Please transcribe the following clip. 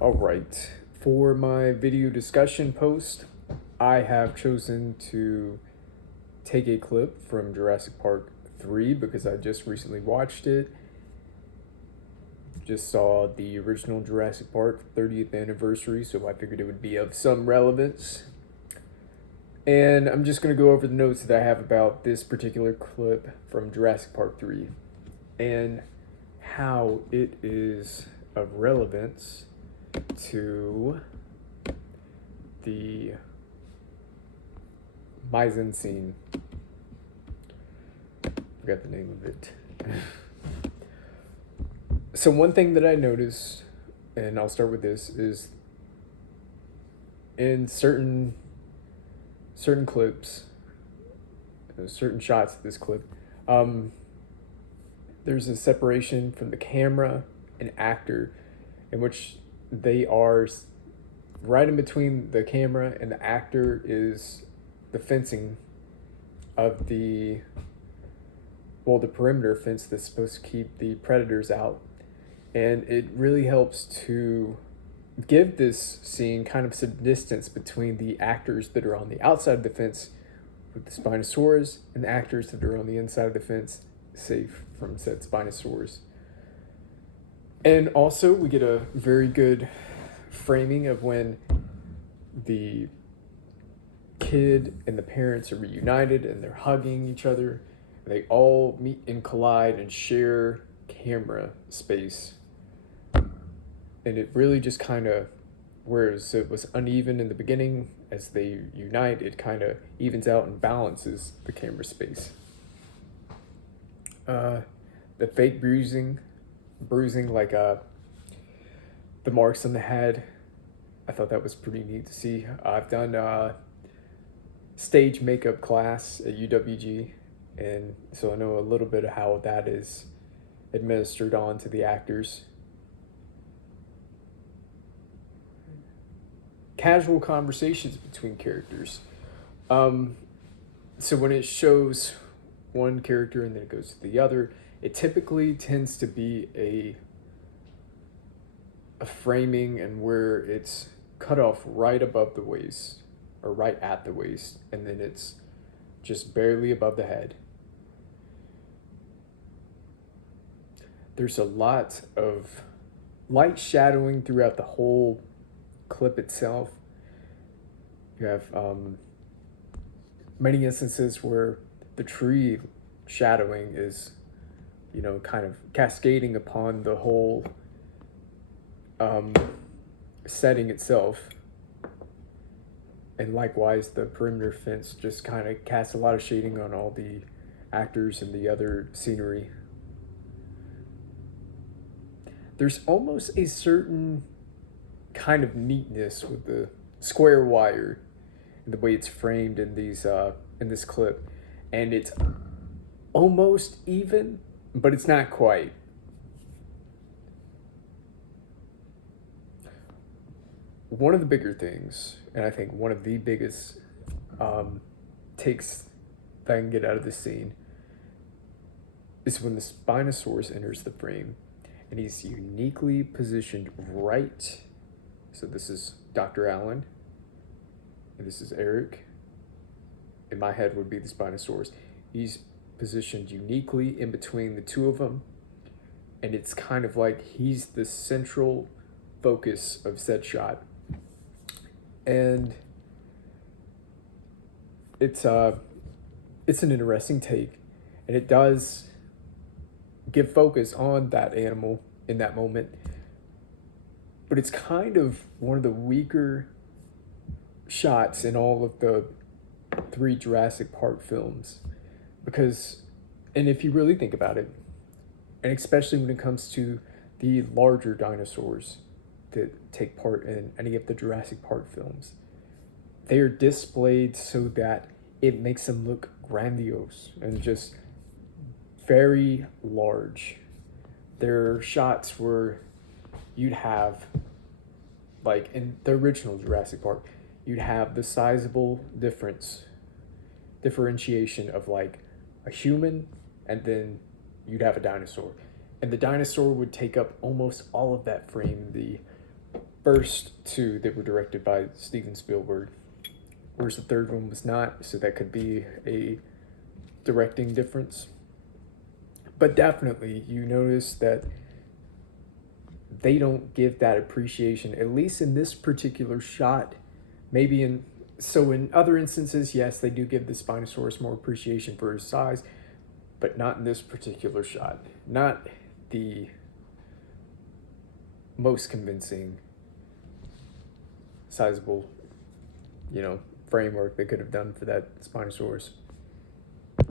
All right, for my video discussion post, I have chosen to take a clip from Jurassic Park 3 because I just recently watched it. Just saw the original Jurassic Park 30th anniversary, so I figured it would be of some relevance. And I'm just going to go over the notes that I have about this particular clip from Jurassic Park 3 and how it is of relevance to the Mise En Scene. Forgot the name of it. So one thing that I noticed, and I'll start with this, is in certain clips, certain shots of this clip, there's a separation from the camera and actor in which they are right in between the camera and the actor is the fencing of the perimeter fence that's supposed to keep the predators out. And it really helps to give this scene kind of some distance between the actors that are on the outside of the fence with the Spinosaurus and the actors that are on the inside of the fence safe from said Spinosaurus. And also we get a very good framing of when the kid and the parents are reunited and they're hugging each other. They all meet and collide and share camera space. And it really just kind of, whereas it was uneven in the beginning, as they unite, it kind of evens out and balances the camera space. The fake bruising like the marks on the head, I thought that was pretty neat to see. I've done stage makeup class at UWG, and so I know a little bit of how that is administered on to the actors. Casual conversations between characters. So when it shows one character and then it goes to the other, it typically tends to be a framing and where it's cut off right above the waist or right at the waist, and then it's just barely above the head. There's a lot of light shadowing throughout the whole clip itself. You have many instances where the tree shadowing is, kind of cascading upon the whole setting itself. And likewise, the perimeter fence just kind of casts a lot of shading on all the actors and the other scenery. There's almost a certain kind of neatness with the square wire and the way it's framed in these in this clip, and it's almost even, but it's not quite. One of the bigger things, and I think one of the biggest takes that I can get out of this scene, is when the Spinosaurus enters the frame, and he's uniquely positioned right. So this is Dr. Allen, and this is Eric. In my head would be the Spinosaurus. He's positioned uniquely in between the two of them, and it's kind of like he's the central focus of said shot. And it's an interesting take, and it does give focus on that animal in that moment. But it's kind of one of the weaker shots in all of the 3 Jurassic Park films. Because, and if you really think about it, and especially when it comes to the larger dinosaurs that take part in any of the Jurassic Park films, they are displayed so that it makes them look grandiose and just very large. There are shots where you'd have, like in the original Jurassic Park, you'd have the sizable differentiation of like a human, and then you'd have a dinosaur. And the dinosaur would take up almost all of that frame. The first two that were directed by Steven Spielberg, whereas the third one was not, so that could be a directing difference. But definitely, you notice that they don't give that appreciation, at least in this particular shot. Maybe in other instances, yes, they do give the Spinosaurus more appreciation for his size, but not in this particular shot. Not the most convincing, sizable, framework they could have done for that Spinosaurus.